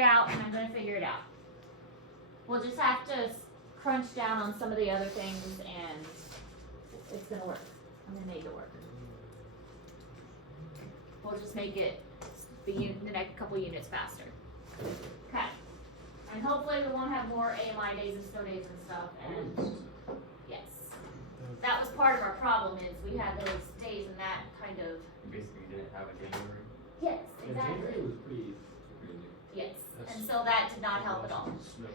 out, and I'm going to figure it out. We'll just have to crunch down on some of the other things, and it's going to work. I'm going to make it work. We'll just make it the next couple units faster. Okay. And hopefully we won't have more AMI days and snow days and stuff. And yes, that was part of our problem is we had those days and that kind of. Basically, didn't have a January. Yes, exactly. January was pretty. Yes, and so that did not help at all.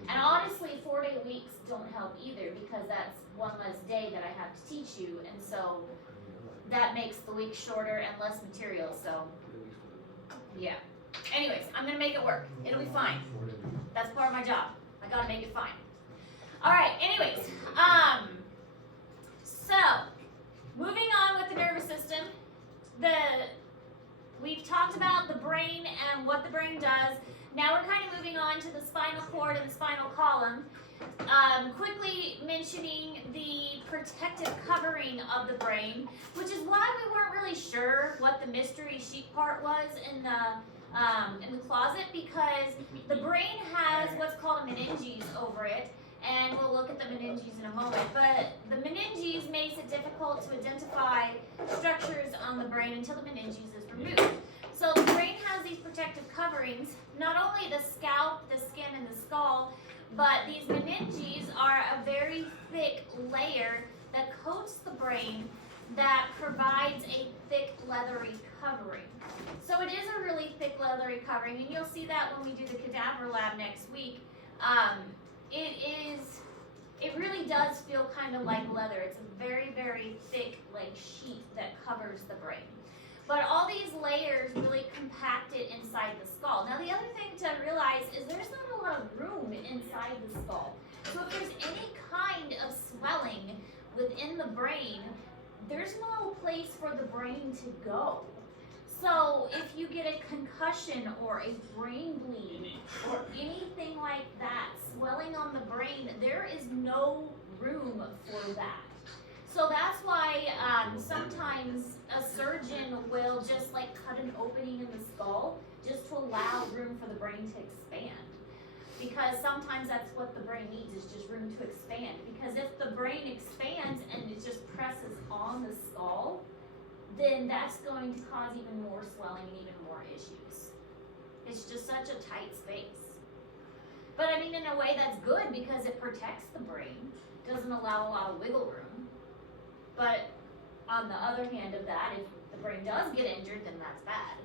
And honestly, 4-day weeks don't help either because that's one less day that I have to teach you, and so that makes the week shorter and less material. So yeah. Anyways, I'm gonna make it work. It'll be fine. That's part of my job. I gotta make it fine. All right. Anyways, so moving on with the nervous system, we've talked about the brain and what the brain does. Now we're kind of moving on to the spinal cord and the spinal column. Quickly mentioning the protective covering of the brain, which is why we weren't really sure what the mystery sheet part was in the closet, because the brain has what's called a meninges over it, and we'll look at the meninges in a moment. But the meninges makes it difficult to identify structures on the brain until the meninges is removed. So the brain has these protective coverings, not only the scalp, the skin, and the skull, but these meninges are a very thick layer that coats the brain that provides a thick leathery covering. So it is a really thick leathery covering, and you'll see that when we do the cadaver lab next week. It really does feel kind of like leather. It's a very, very thick like sheet that covers the brain. But all these layers really compact it inside the skull. Now the other thing to realize is there's not a lot of room inside the skull. So if there's any kind of swelling within the brain, there's no place for the brain to go. So if you get a concussion or a brain bleed or anything like that, swelling on the brain, there is no room for that. So that's why sometimes a surgeon will just like cut an opening in the skull just to allow room for the brain to expand. Because sometimes that's what the brain needs, is just room to expand. Because if the brain expands and it just presses on the skull, then that's going to cause even more swelling and even more issues. It's just such a tight space. But I mean, in a way that's good because it protects the brain, doesn't allow a lot of wiggle room. But on the other hand of that, if the brain does get injured, then that's bad.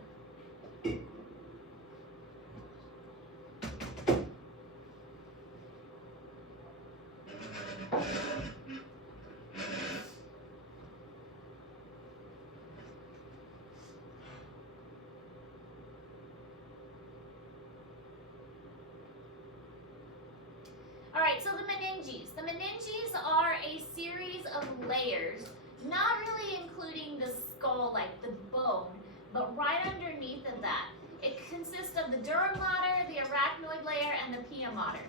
All right, so the meninges. The meninges are a series of layers, not really including the skull, like the bone, but right underneath of that. It consists of the dura mater, the arachnoid layer, and the pia mater.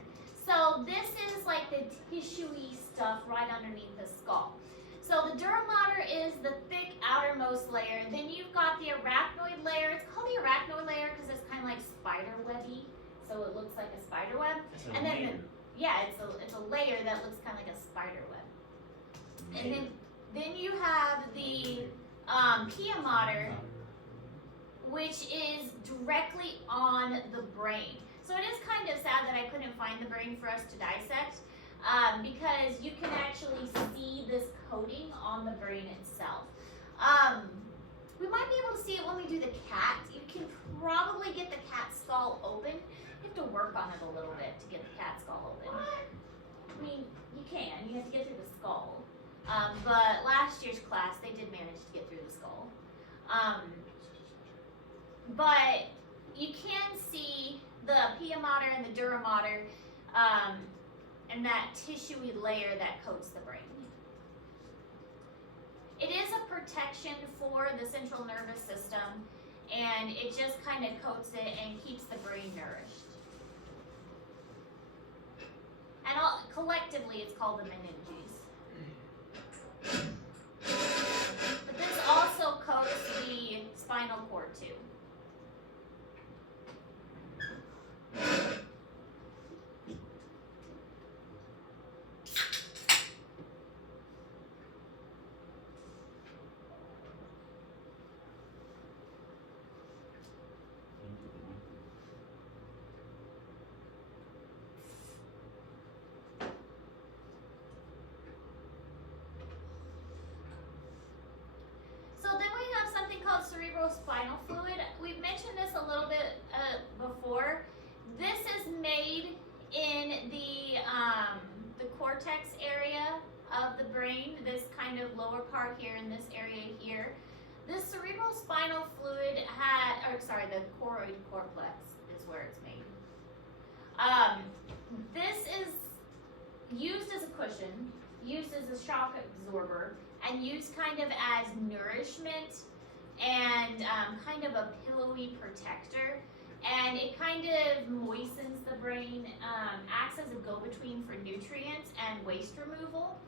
So this is like the tissuey stuff right underneath the skull. So the dura mater is the thick outermost layer. Then you've got the arachnoid layer. It's called the arachnoid layer because it's kind of like spider webby, so it looks like a spider web. And then yeah, it's a layer that looks kind of like a spider web. And then you have the pia mater, which is directly on the brain. So it is kind of sad that I couldn't find the brain for us to dissect, because you can actually see this coating on the brain itself. We might be able to see it when we do the cat. You can probably get the cat skull open. You have to work on it a little bit to get the cat skull open. I mean, you can. You have to get through the skull. But last year's class, they did manage to get through the skull. But you can see the pia mater and the dura mater, and that tissuey layer that coats the brain. It is a protection for the central nervous system, and it just kind of coats it and keeps the brain nourished. And collectively, it's called the meninges. But this also coats the spinal cord too. cerebrospinal fluid, we've mentioned this a little bit before. This is made in the cortex area of the brain, this kind of lower part here in this area here. This cerebrospinal fluid the choroid cortex is where it's made. This is used as a cushion, used as a shock absorber, and used kind of as nourishment and kind of a pillowy protector. And it kind of moistens the brain, acts as a go-between for nutrients and waste removal.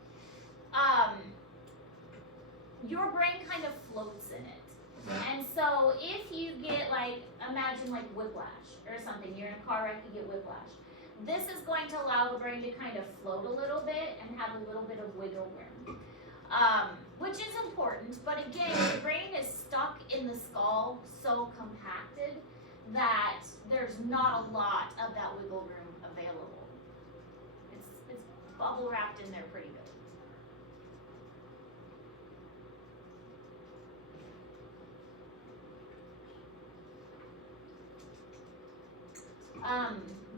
Your brain kind of floats in it. And so if you get imagine whiplash or something, you're in a car wreck, you get whiplash. This is going to allow the brain to kind of float a little bit and have a little bit of wiggle room, which is important. But again, the brain is stuck in the skull, so compacted that there's not a lot of that wiggle room available. It's bubble wrapped in there pretty good.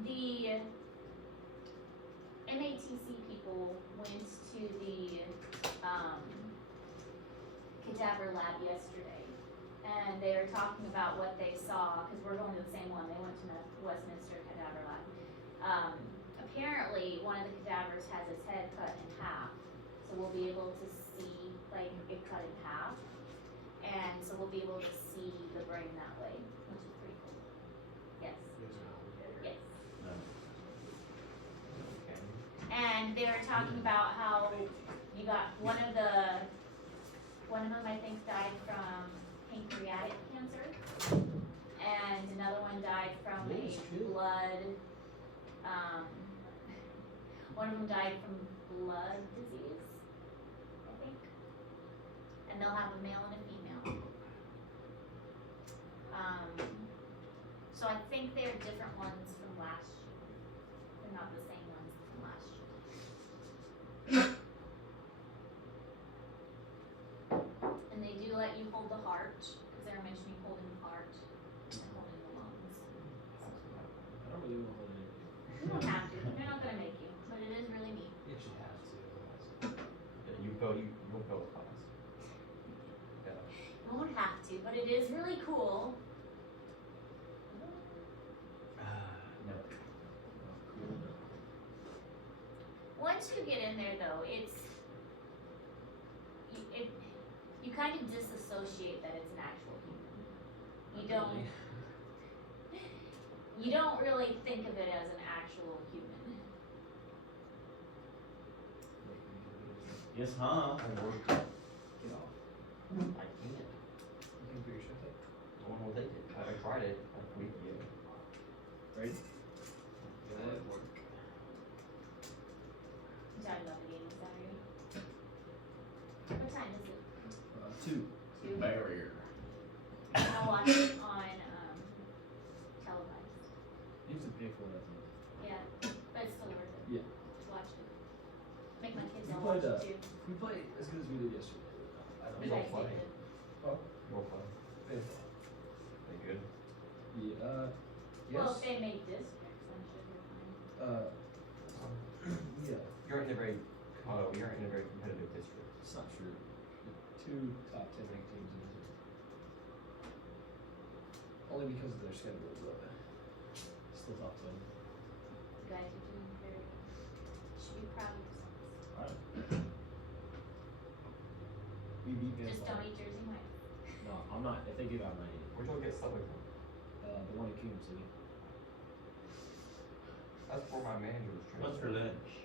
The MATC people went to the cadaver lab yesterday, and they were talking about what they saw, because we're going to the same one. They went to the Westminster cadaver lab. Apparently, one of the cadavers has its head cut in half, so we'll be able to see it cut in half, and so we'll be able to see the brain that way, which is pretty cool. Yes. Yes. Okay. And they were talking about how you got one of them I think died from pancreatic cancer, and another one died from blood. One of them died from blood disease, I think, and they'll have a male and a female. So I think they're different ones from last year. They're not the same ones from last year. And they do let you hold the heart, because they were mentioning holding the heart and holding the lungs. I don't really want to hold anything. You don't have to. They're not gonna make you, but it is really neat. You actually have to, otherwise. Yeah, you will go with class. Yeah. You won't have to, but it is really cool. No. Once you get in there, though, you kind of disassociate that it's an actual human. You don't really think of it as an actual human. Yes, huh? I work. Get off. I can't. You can figure shit out. No one will take it. I tried it like a week ago. Ready? Go At ahead. work. I'm talking about the game Saturday. What time is it? 2. Two. Barrier. I'll watch it on televised. You have to pay for it, I think. Yeah, but it's still worth it. Yeah. To watch it. Make my kids You all watch played, it too. We play as good as we did yesterday. I don't You know. guys play. did. Huh? Role play. Yeah. They good? Yeah. Well, Yes. if they make districts, I'm sure they're fine. Yeah. You're in a very competitive district. It's not true. The 2 top 10 ranked teams in the district. Only because of their schedule, but still top 10. You guys are doing very good. You should be proud of yourselves. Alright. We beat Van Just don't eat Jersey Mike's. No, I'm not. If they give out, I'm not eating. Where'd y'all get Subway from? The one in Cuban City. That's where my manager was trying. What's for lunch?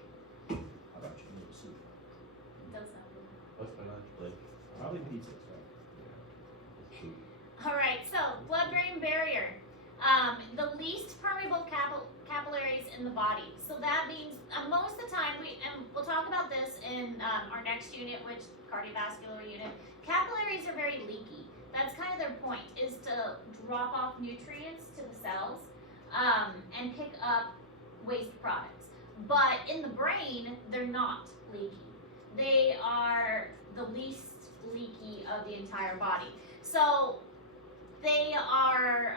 How about chicken noodle soup? It does sound good. What's for lunch, Blake? Probably pizzas, right? All right, so blood-brain barrier. The least permeable capillaries in the body. So that means most of the time, we'll talk about this in our next unit, which cardiovascular unit. Capillaries are very leaky. That's kind of their point, is to drop off nutrients to the cells and pick up waste products. But in the brain, they're not leaky. They are the least leaky of the entire body. So they are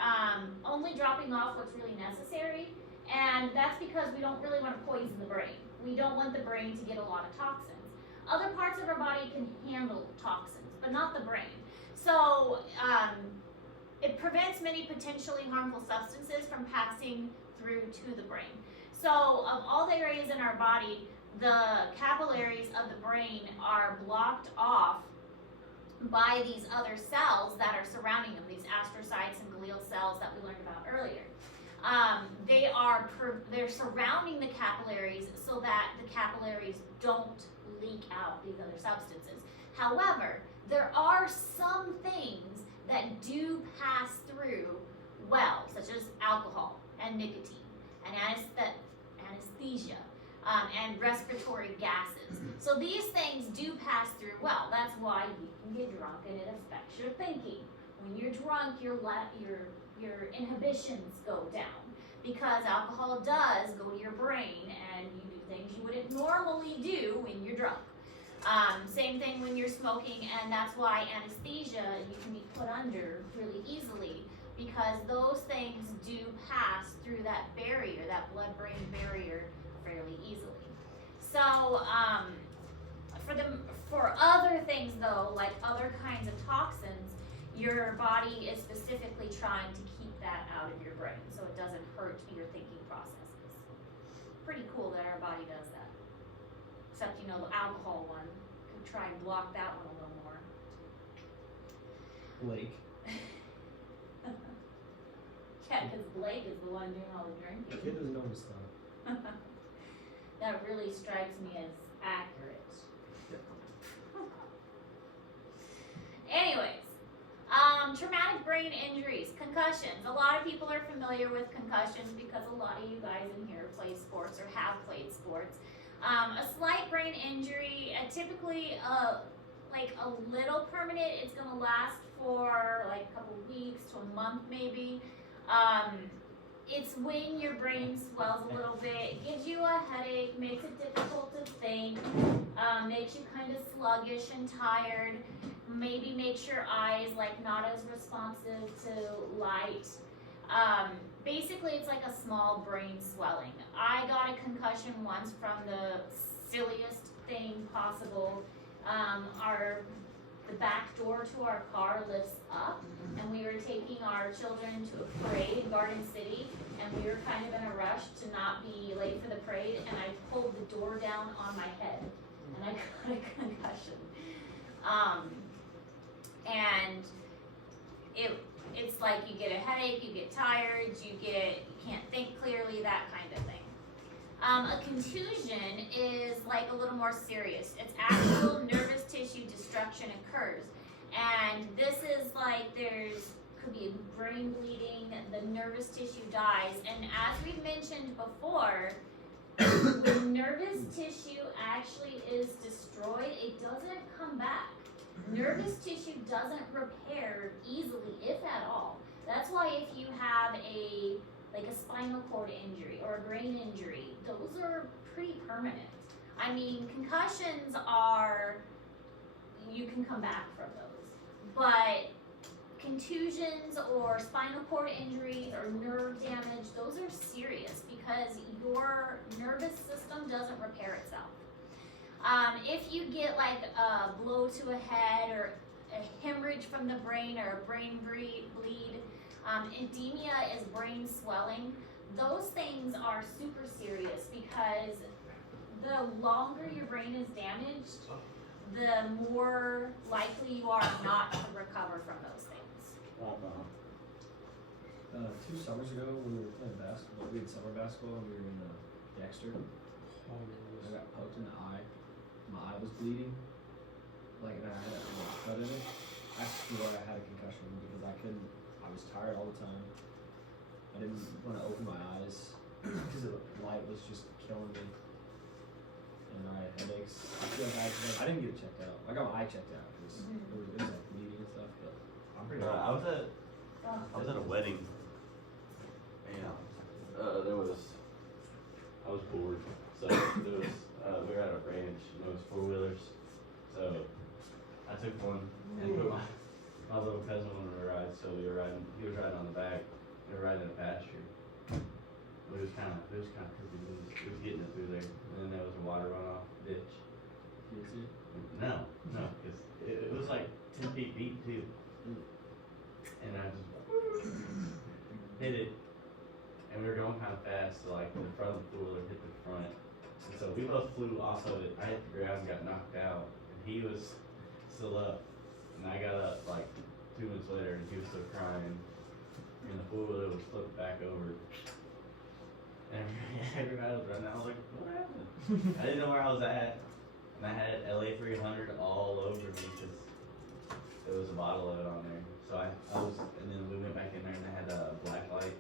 only dropping off what's really necessary, and that's because we don't really want to poison the brain. We don't want the brain to get a lot of toxins. Other parts of our body can handle toxins, but not the brain. So it prevents many potentially harmful substances from passing through to the brain. So of all the areas in our body, the capillaries of the brain are blocked off by these other cells that are surrounding them, these astrocytes and glial cells that we learned about earlier. They're surrounding the capillaries so that the capillaries don't leak out these other substances. However, there are some things that do pass through well, such as alcohol and nicotine and anesthesia and respiratory gases. So these things do pass through well. That's why you can get drunk and it affects your thinking. When you're drunk, your inhibitions go down because alcohol does go to your brain and you do things you wouldn't normally do when you're drunk. Same thing when you're smoking, and that's why anesthesia you can be put under really easily because those things do pass through that barrier, that blood-brain barrier, fairly easily. So for other things though, like other kinds of toxins, your body is specifically trying to keep that out of your brain so it doesn't hurt your thinking processes. Pretty cool that our body does that. Except, the alcohol one could try and block that one a little more. Blake. Yeah, because Blake is the one doing all the drinking. The kid doesn't know his stuff. That really strikes me as accurate. Anyways, traumatic brain injuries, concussions. A lot of people are familiar with concussions because a lot of you guys in here play sports or have played sports. A slight brain injury, typically like a little permanent, it's going to last for like a couple weeks to a month maybe. It's when your brain swells a little bit, it gives you a headache, makes it difficult to think, makes you kind of sluggish and tired, maybe makes your eyes like not as responsive to light. Basically it's like a small brain swelling. I got a concussion once from the silliest thing possible. The back door to our car lifts up, and we were taking our children to a parade, Garden City, and we were kind of in a rush to not be late for the parade, and I pulled the door down on my head, and I got a concussion. And it's like you get a headache, you get tired, you can't think clearly, that kind of thing. A contusion is like a little more serious. It's actual nervous tissue destruction occurs. And this is like could be brain bleeding, the nervous tissue dies. And as we've mentioned before, when nervous tissue actually is destroyed, it doesn't come back. Nervous tissue doesn't repair easily, if at all. That's why if you have a spinal cord injury or a brain injury, those are pretty permanent. I mean, concussions you can come back from those. But contusions or spinal cord injuries or nerve damage, those are serious because your nervous system doesn't repair itself. If you get like a blow to a head or a hemorrhage from the brain or a brain bleed, edema is brain swelling. Those things are super serious because the longer your brain is damaged, the more likely you are not to recover from those things. 2 summers ago, we were playing basketball. We had summer basketball, and we were in Dexter. I got poked in the eye. My eye was bleeding. And I had a cut in it. That's why I had a concussion because I was tired all the time. I didn't want to open my eyes because the light was just killing me. And I had headaches. I didn't get it checked out. I got my eye checked out because it was like bleeding and stuff. But I'm pretty I was at a wedding, and I was bored, so we were at a ranch, and it was 4-wheelers, so I took one and put my My little cousin wanted to ride, so he was riding on the back. We were riding in a pasture. It was kind of pretty loose. It was getting it through there. And then there was a water runoff ditch. You see? No, because it was like 10 feet deep too. And I just hit it, and we were going kind of fast, so like the front of the four-wheeler hit the front. And so we both flew off of it. I hit the ground and got knocked out, and he was still up. And I got up like 2 minutes later, and he was still crying. And the four-wheeler was flipped back over. And everybody was running. I was like, what happened? I didn't know where I was at. And I had LA 300 all over me because there was a bottle of it on there. So I was, and then we went back in there and they had a black light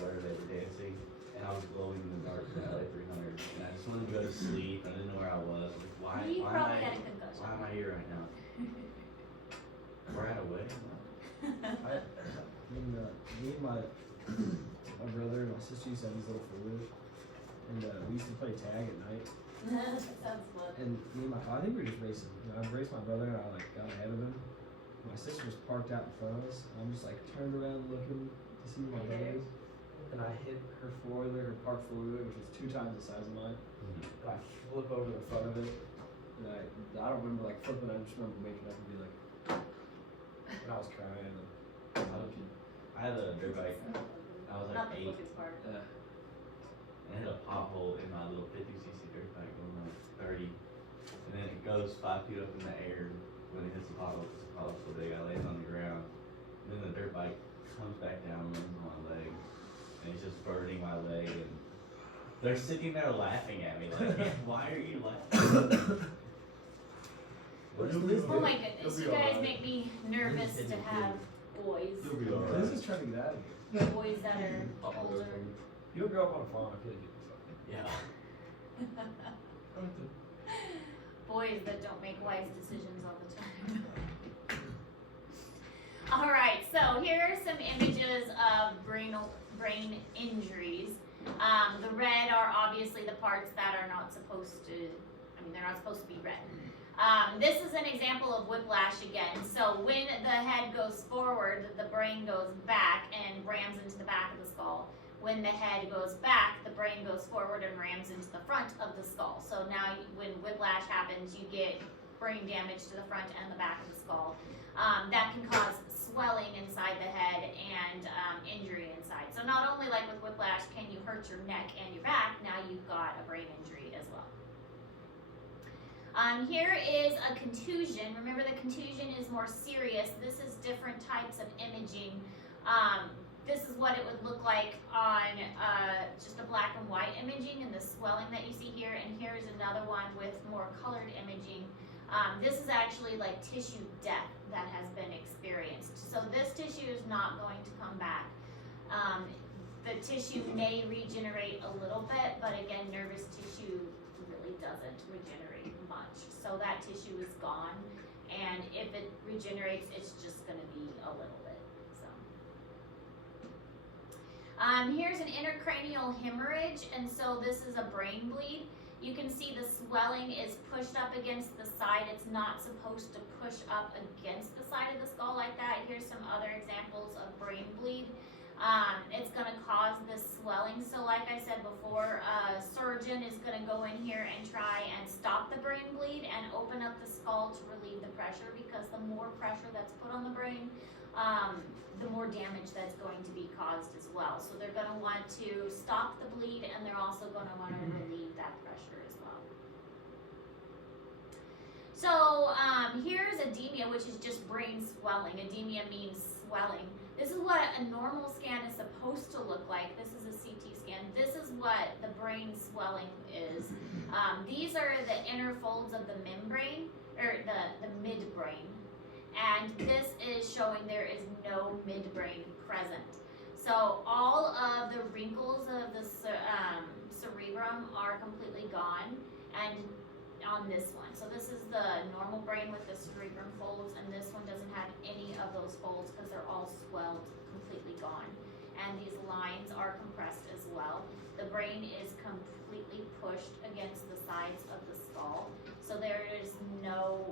where they were dancing. And I was glowing in the dark in LA 300. And I just wanted to go to sleep. I didn't know where I was. Like, You why probably had a concussion. why am I here right now? We're at a wedding. Me and my brother and my sister used to have these little four-wheelers, and we used to play tag at night. That sounds fun. And me and I think we were just racing. I raced my brother, and I like got ahead of him. My sister was parked out in front of us. And I'm just like turned around looking to see where my brother is, and I hit her four-wheeler, her parked four-wheeler, which was 2 times the size of mine. And I flip over the front of it, and I don't remember like flipping. I just remember waking up and be like, and I was crying. And I had a dirt bike. I was Not like the 8. flipping part. And I hit a pothole in my little 50cc dirt bike going like 30. And then it goes 5 feet up in the air when it hits the pothole because the pothle's so big. I land on the ground. And then the dirt bike comes back down and lands on my leg. And it's just burning my leg. And they're sitting there laughing at me like, why are you laughing? Oh my goodness, you guys make me nervous to have boys. You'll be alright. Liz is trying to get out of here. Boys that are older. You'll grow up on a farm. I feel like Yeah. Boys that don't make wise decisions all the time. Alright, so here are some images of brain injuries. The red are obviously the parts that are not supposed to, they're not supposed to be red. This is an example of whiplash again. So when the head goes forward, the brain goes back and rams into the back of the skull. When the head goes back, the brain goes forward and rams into the front of the skull. So now when whiplash happens, you get brain damage to the front and the back of the skull. That can cause swelling inside the head and injury inside. So not only like with whiplash can you hurt your neck and your back, now you've got a brain injury as well. Here is a contusion. Remember, the contusion is more serious. This is different types of imaging. This is what it would look like on just a black and white imaging and the swelling that you see here. And here's another one with more colored imaging. This is actually like tissue death that has been experienced. So this tissue is not going to come back. The tissue may regenerate a little bit, but again, nervous tissue really doesn't regenerate much. So that tissue is gone, and if it regenerates, it's just going to be a little bit. So here's an intracranial hemorrhage, and so this is a brain bleed. You can see the swelling is pushed up against the side. It's not supposed to push up against the side of the skull like that. Here's some other examples of brain bleed. It's going to cause this swelling. So like I said before, a surgeon is going to go in here and try and stop the brain bleed and open up the skull to relieve the pressure, because the more pressure that's put on the brain, the more damage that's going to be caused as well. So they're going to want to stop the bleed, and they're also going to want to relieve that pressure as well. So here's edema, which is just brain swelling. Edema means swelling. This is what a normal scan is supposed to look like. This is a CT scan. This is what the brain swelling is. These are the inner folds of the membrane, or the midbrain. And this is showing there is no midbrain present. So all of the wrinkles of the cerebrum are completely gone, and on this one. So this is the normal brain with the cerebrum folds, and this one doesn't have any of those folds because they're all swelled, completely gone. And these lines are compressed as well. The brain is completely pushed against the sides of the skull, so there is no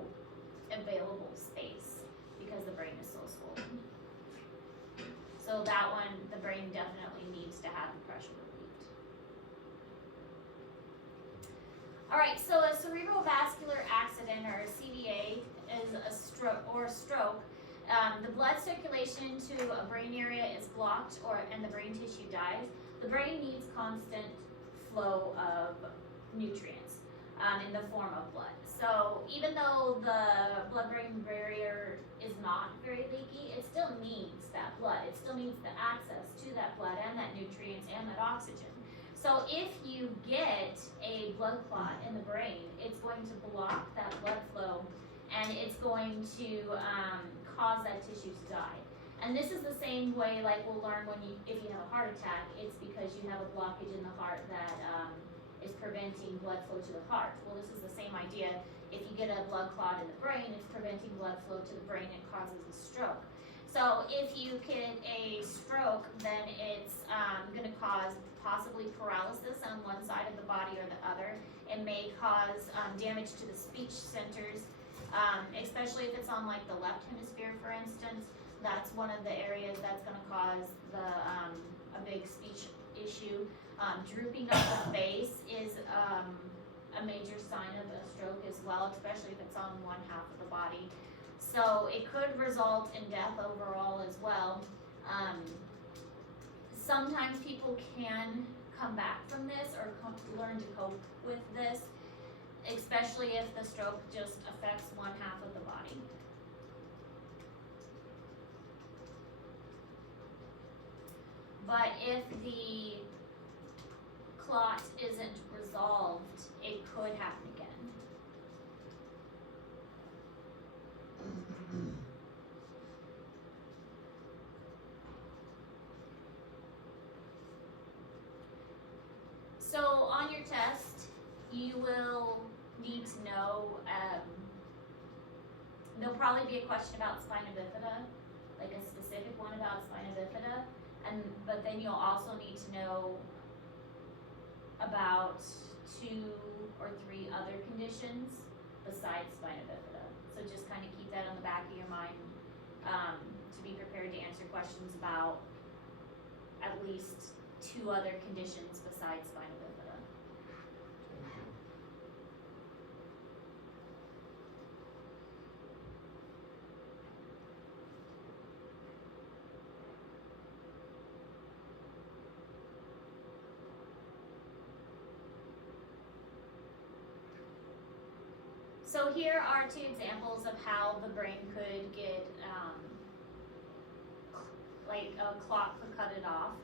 available space. because the brain is so swollen. So that one, the brain definitely needs to have the pressure relieved. Alright, so a cerebrovascular accident, or a CVA, is a stroke. The blood circulation to a brain area is blocked, and the brain tissue dies. The brain needs constant flow of nutrients in the form of blood. So even though the blood-brain barrier is not very leaky, it still needs that blood. It still needs the access to that blood and that nutrients and that oxygen. So if you get a blood clot in the brain, it's going to block that blood flow, and it's going to cause that tissue to die. And this is the same way, like we'll learn if you have a heart attack, it's because you have a blockage in the heart that is preventing blood flow to the heart. Well, this is the same idea. If you get a blood clot in the brain, it's preventing blood flow to the brain and causes a stroke. So if you get a stroke, then it's going to cause possibly paralysis on one side of the body or the other. It may cause damage to the speech centers, especially if it's on like the left hemisphere, for instance. That's one of the areas that's going to cause a big speech issue. Drooping of the face is a major sign of a stroke as well, especially if it's on one half of the body. So it could result in death overall as well. Sometimes people can come back from this or learn to cope with this, especially if the stroke just affects one half of the body. But if the clot isn't resolved, it could happen again. So on your test, you will need to know, there'll probably be a question about spina bifida, like a specific one about spina bifida, but then you'll also need to know about 2 or 3 other conditions besides spina bifida. So just kind of keep that on the back of your mind to be prepared to answer questions about at least 2 other conditions besides spina bifida. So here are 2 examples of how the brain could get, like a clot could cut it off.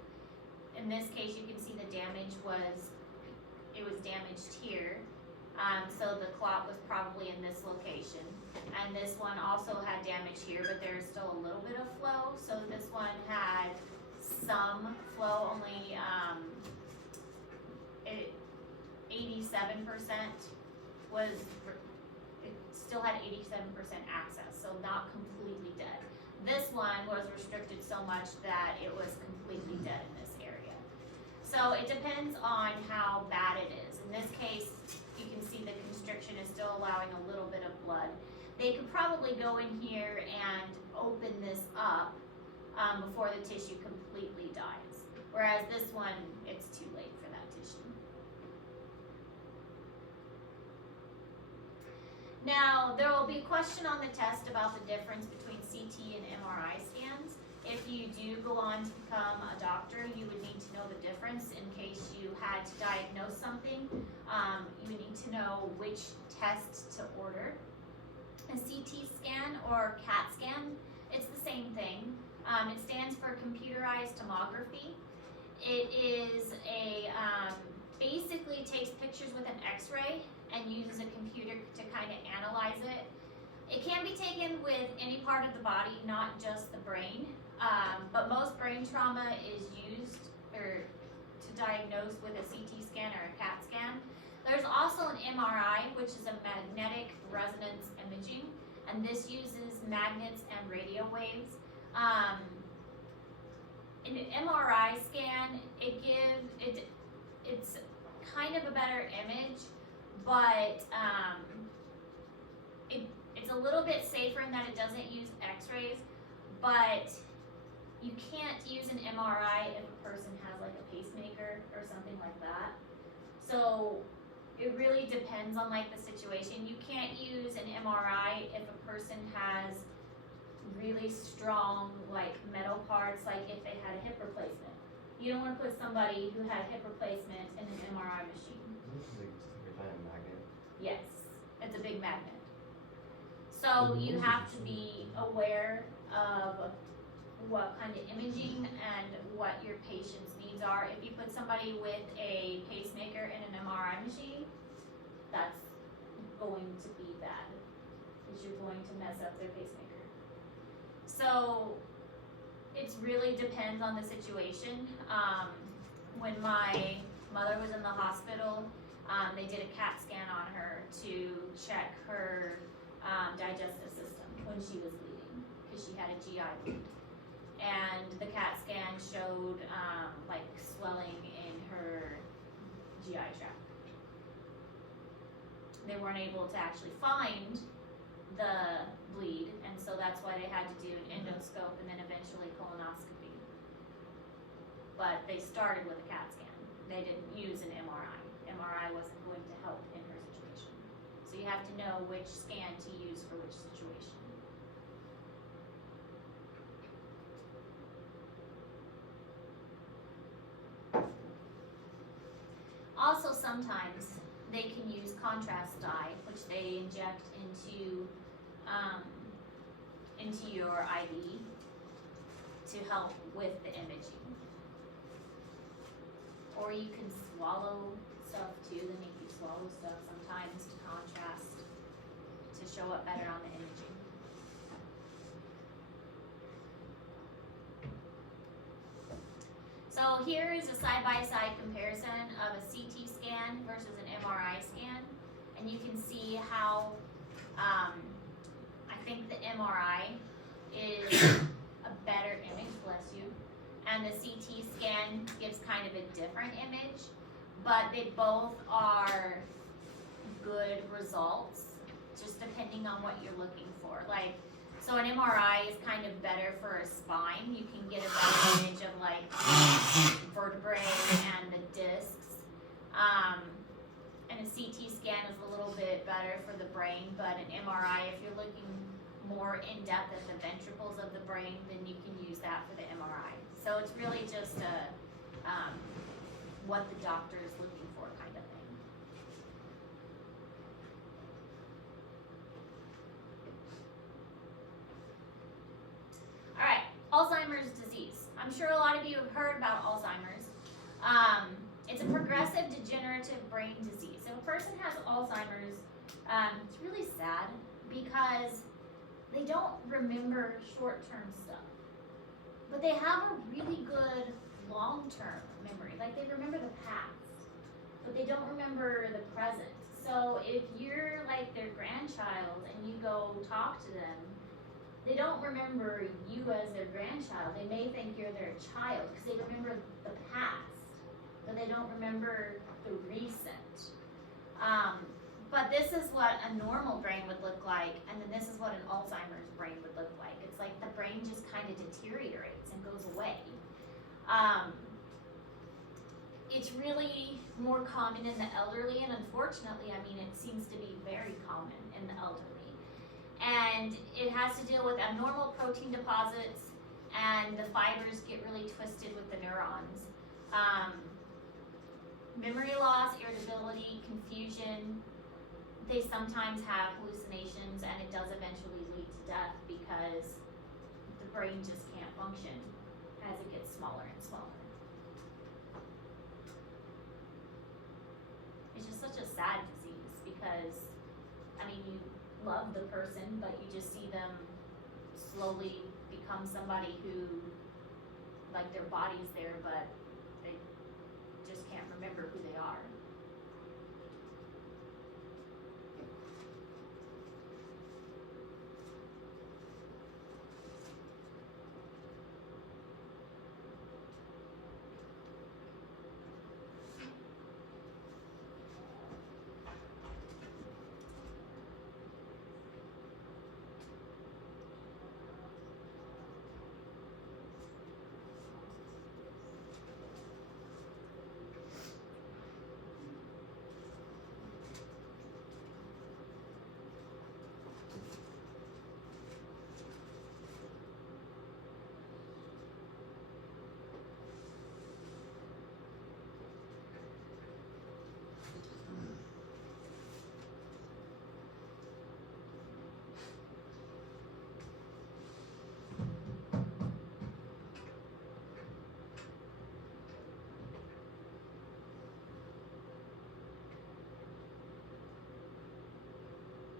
In this case, you can see the damage was damaged here. So the clot was probably in this location. And this one also had damage here, but there's still a little bit of flow. So this one had some flow, only 87% it still had 87% access, so not completely dead. This one was restricted so much that it was completely dead in this area. So it depends on how bad it is. In this case, you can see the constriction is still allowing a little bit of blood. They could probably go in here and open this up before the tissue completely dies. Whereas this one, it's too late for that tissue. Now, there will be a question on the test about the difference between CT and MRI scans. If you do go on to become a doctor, you would need to know the difference in case you had to diagnose something. You would need to know which test to order. A CT scan or CAT scan, it's the same thing. It stands for computerized tomography. It is basically takes pictures with an X-ray and uses a computer to kind of analyze it. It can be taken with any part of the body, not just the brain, but most brain trauma is used to diagnose with a CT scan or a CAT scan. There's also an MRI, which is a magnetic resonance imaging, and this uses magnets and radio waves. In an MRI scan, it's kind of a better image, but it's It's a little bit safer in that it doesn't use x-rays, but you can't use an MRI if a person has like a pacemaker or something like that. So it really depends on like the situation. You can't use an MRI if a person has really strong like metal parts, like if they had a hip replacement. You don't want to put somebody who had a hip replacement in an MRI machine. Yes, it's a big magnet. So you have to be aware of what kind of imaging and what your patient's needs are. If you put somebody with a pacemaker in an MRI machine, that's going to be bad, because you're going to mess up their pacemaker. So it really depends on the situation. When my mother was in the hospital, they did a CAT scan on her to check her digestive system when she was bleeding, because she had a GI bleed. And the CAT scan showed like swelling in her GI tract. They weren't able to actually find the bleed, and so that's why they had to do an endoscope and then eventually colonoscopy. But they started with a CAT scan. They didn't use an MRI. MRI wasn't going to help in her situation. So you have to know which scan to use for which situation. Also, sometimes they can use contrast dye, which they inject into your IV to help with the imaging. Or you can swallow stuff too. They make you swallow stuff sometimes to contrast, to show up better on the imaging. So here is a side-by-side comparison of a CT scan versus an MRI scan. And you can see how I think the MRI is a better image, bless you. And the CT scan gives kind of a different image, but they both are good results, just depending on what you're looking for. Like, so an MRI is kind of better for a spine. You can get a better image of like vertebrae and the discs. And a CT scan is a little bit better for the brain, but an MRI, if you're looking more in depth at the ventricles of the brain, then you can use that for the MRI. So it's really just what the doctor is looking for kind of thing. All right, Alzheimer's disease. I'm sure a lot of you have heard about Alzheimer's. It's a progressive degenerative brain disease. If a person has Alzheimer's, it's really sad because they don't remember short-term stuff, but they have a really good long-term memory. Like, they remember the past, but they don't remember the present. So if you're like their grandchild and you go talk to them, they don't remember you as their grandchild. They may think you're their child because they remember the past, but they don't remember the recent. But this is what a normal brain would look like, and then this is what an Alzheimer's brain would look like. It's like the brain just kind of deteriorates and goes away. It's really more common in the elderly, and unfortunately, I mean, it seems to be very common in the elderly. And it has to deal with abnormal protein deposits, and the fibers get really twisted with the neurons. Memory loss, irritability, confusion. They sometimes have hallucinations, and it does eventually lead to death because the brain just can't function as it gets smaller and smaller. It's just such a sad disease because, I mean, you love the person, but you just see them slowly become somebody who, like, their body's there, but they just can't remember who they are.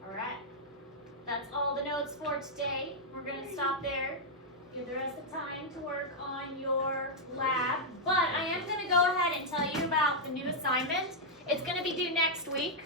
Alright. That's all the notes for today. We're gonna stop there. Give the rest of time to work on your lab. But I am gonna go ahead and tell you about the new assignment. It's gonna be due next week.